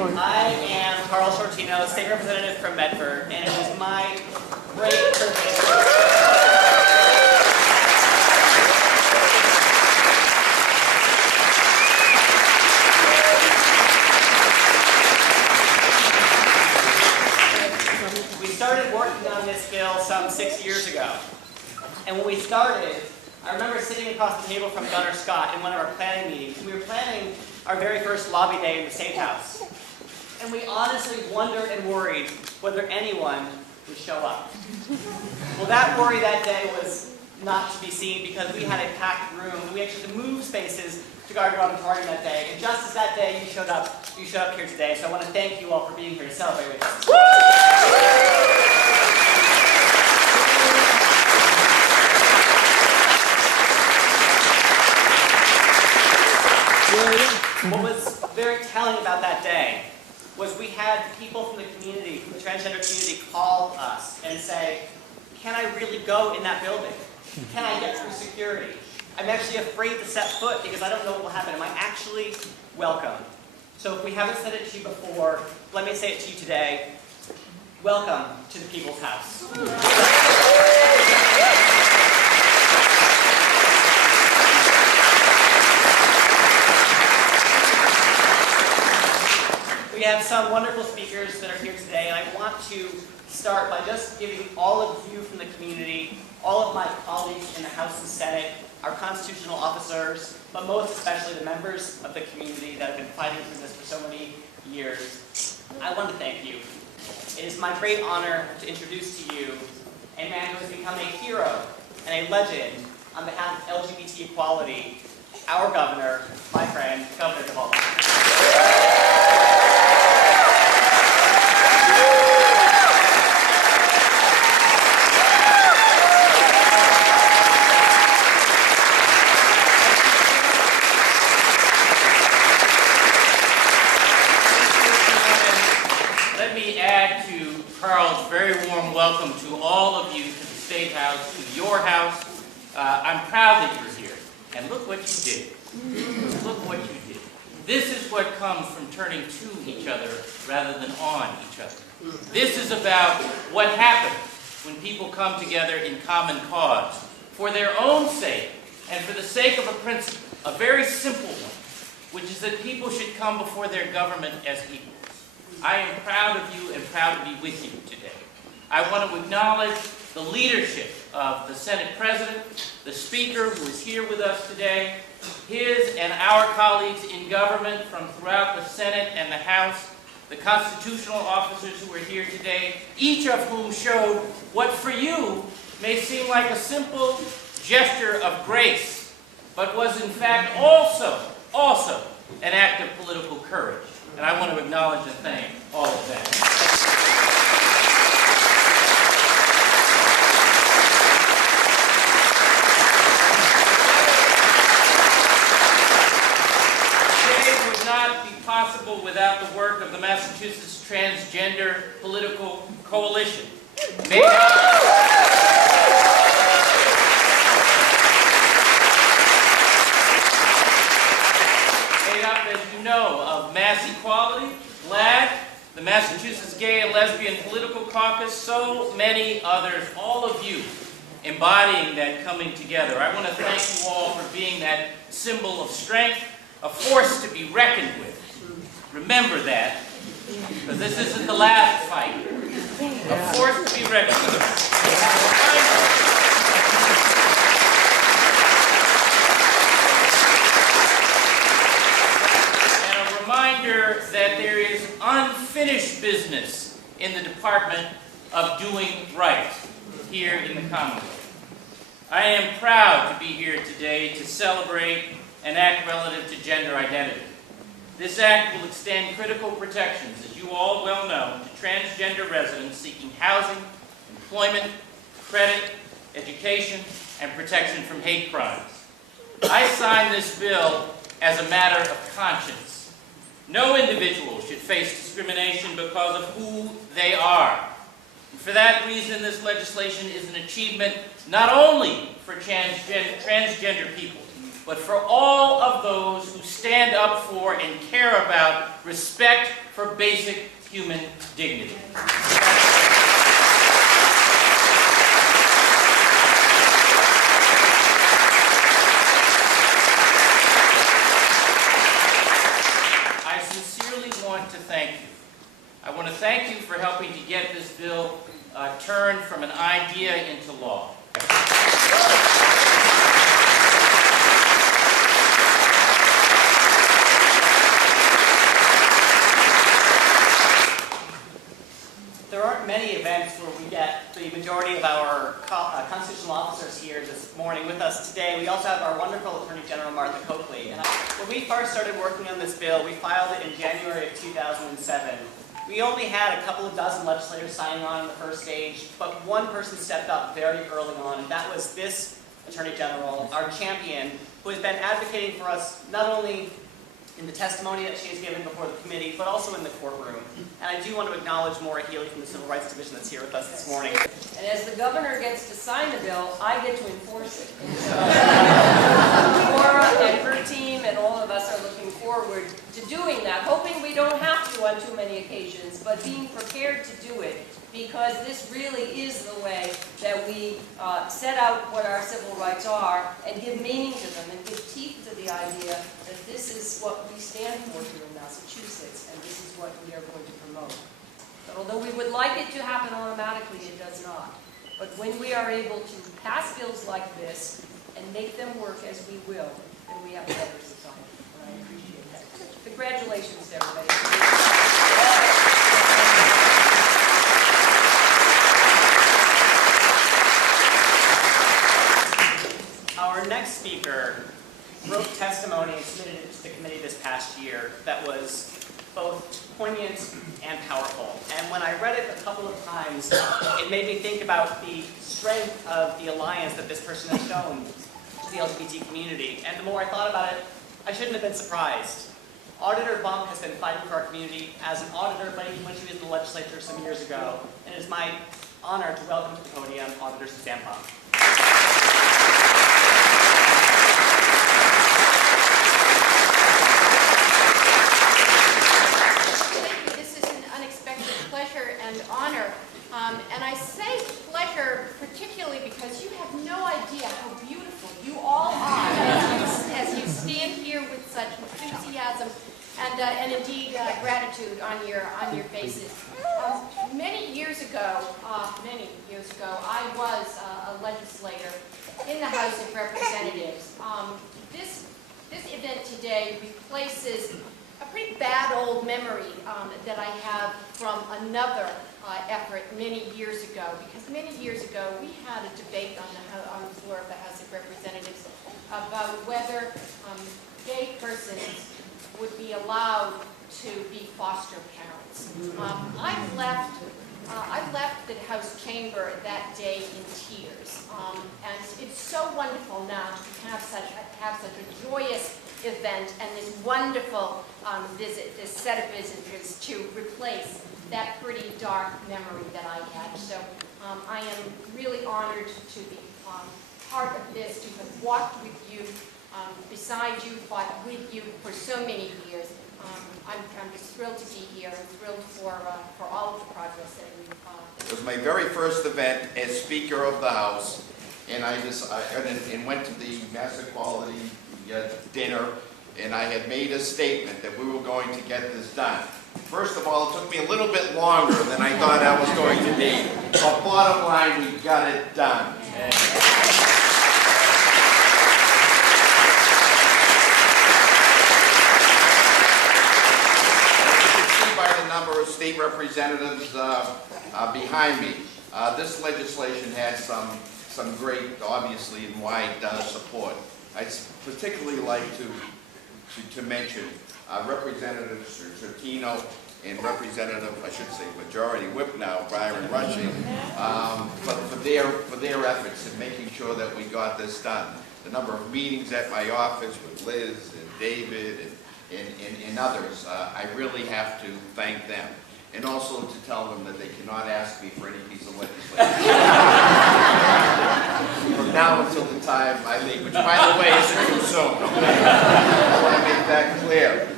I am Carl Shortino, State Representative from Medford, and it is my great privilege. We started working on this bill some 6 years ago. And when we started, I remember sitting across the table from Gunnar Scott in one of our planning meetings. We were planning our very first lobby day in the State House. And we honestly wondered and worried whether anyone would show up. Well, that worry that day was not to be seen because we had a packed room. We actually had to move spaces to Gardner Auditorium that day. And just as that day you showed up here today. So I want to thank you all for being here to celebrate with us. What was very telling about that day was we had people from the community, from the transgender community, call us and say, can I really go in that building? Can I get through security? I'm actually afraid to set foot because I don't know what will happen. Am I actually welcome? So if we haven't said it to you before, let me say it to you today. Welcome to the People's House. We have some wonderful speakers that are here today, and I want to start by just giving all of you from the community, all of my colleagues in the House and Senate, our constitutional officers, but most especially the members of the community that have been fighting for this for so many years. I want to thank you. It is my great honor to introduce to you a man who has become a hero and a legend on behalf of LGBT equality, our governor, my friend, Governor DeValle. Carl's very warm welcome to all of you to the State House, to your house. I'm proud that you're here. And look what you did. Look what you did. This is what comes from turning to each other rather than on each other. This is about what happens when people come together in common cause for their own sake and for the sake of a principle, a very simple one, which is that people should come before their government as equals. I am proud of you and proud to be with you today. I want to acknowledge the leadership of the Senate President, the Speaker who is here with us today, his and our colleagues in government from throughout the Senate and the House, the constitutional officers who are here today, each of whom showed what for you may seem like a simple gesture of grace, but was in fact also an act of political courage. And I want to acknowledge and thank all of that. Today would not be possible without the work of the Massachusetts Transgender Political Coalition. Made up, as you know, of Mass Equality, GLAD, the Massachusetts Gay and Lesbian Political Caucus, so many others, all of you embodying that coming together. I want to thank you all for being that symbol of strength, a force to be reckoned with. Remember that, because this isn't the last fight. A force to be reckoned with. Reminder that there is unfinished business in the Department of Doing Right here in the Commonwealth. I am proud to be here today to celebrate an act relative to gender identity. This act will extend critical protections, as you all well know, to transgender residents seeking housing, employment, credit, education, and protection from hate crimes. I signed this bill as a matter of conscience. No individual should face discrimination because of who they are. And for that reason, this legislation is an achievement not only for transgender people, but for all of those who stand up for and care about respect for basic human dignity. I sincerely want to thank you. I want to thank you for helping to get this bill turned from an idea into law. There aren't many events where we get the majority of our constitutional officers here this morning with us today. We also have our wonderful Attorney General, Martha Coakley. And when we first started working on this bill, we filed it in January of 2007. We only had a couple of dozen legislators signing on in the first stage, but one person stepped up very early on, and that was this Attorney General, our champion, who has been advocating for us not only in the testimony that she has given before the committee, but also in the courtroom. And I do want to acknowledge Maura Healy from the Civil Rights Division that's here with us this morning. And as the governor gets to sign the bill, I get to enforce it. And so, Maura and her team and all of us are looking forward to doing that, hoping we don't have to on too many occasions, but being prepared to do it, because this really is the way that we set out what our civil rights are and give meaning to them and give teeth to the idea that this is what we stand for here in Massachusetts and this is what we are going to promote. But although we would like it to happen automatically, it does not. But when we are able to pass bills like this and make them work as we will, then we have a better society. And I appreciate that. Congratulations to everybody. Our next speaker wrote testimony and submitted it to the committee this past year that was both poignant and powerful. And when I read it a couple of times, it made me think about the strength of the alliance that this person has shown to the LGBT community. And the more I thought about it, I shouldn't have been surprised. Auditor Bump has been fighting for our community as an auditor, but even when she was in the legislature some years ago. And it is my honor to welcome to the podium Auditor Suzanne Bump. And honor. And I say pleasure particularly because you have no idea how beautiful you all are as you stand here with such enthusiasm and indeed gratitude on your faces. Many years ago, I was a legislator in the House of Representatives. This event today replaces a pretty bad old memory that I have from another effort many years ago, because many years ago we had a debate on the floor of the House of Representatives about whether gay persons would be allowed to be foster parents. I left the House chamber that day in tears, and it's so wonderful now to have such a joyous event and this wonderful visit, this set of visitors to replace that pretty dark memory that I had. So I am really honored to be part of this, to have walked with you, beside you, fought with you for so many years. I'm just thrilled to be here and thrilled for all of the progress that we've It was my very first event as Speaker of the House, and I went to the Mass Equality dinner, and I had made a statement that we were going to get this done. First of all, it took me a little bit longer than I thought I was going to be, but bottom line, we got it done. By the number of state representatives behind me, this legislation had some great, obviously, and wide support. I'd particularly like to mention Representative Certino and Representative, I should say, Majority Whip now, Byron Rushing, for their efforts in making sure that we got this done. The number of meetings at my office with Liz and David and others, I really have to thank them. And also to tell them that they cannot ask me for any piece of legislation. from now until the time I leave, which, by the way, isn't too soon, okay? I want to make that clear.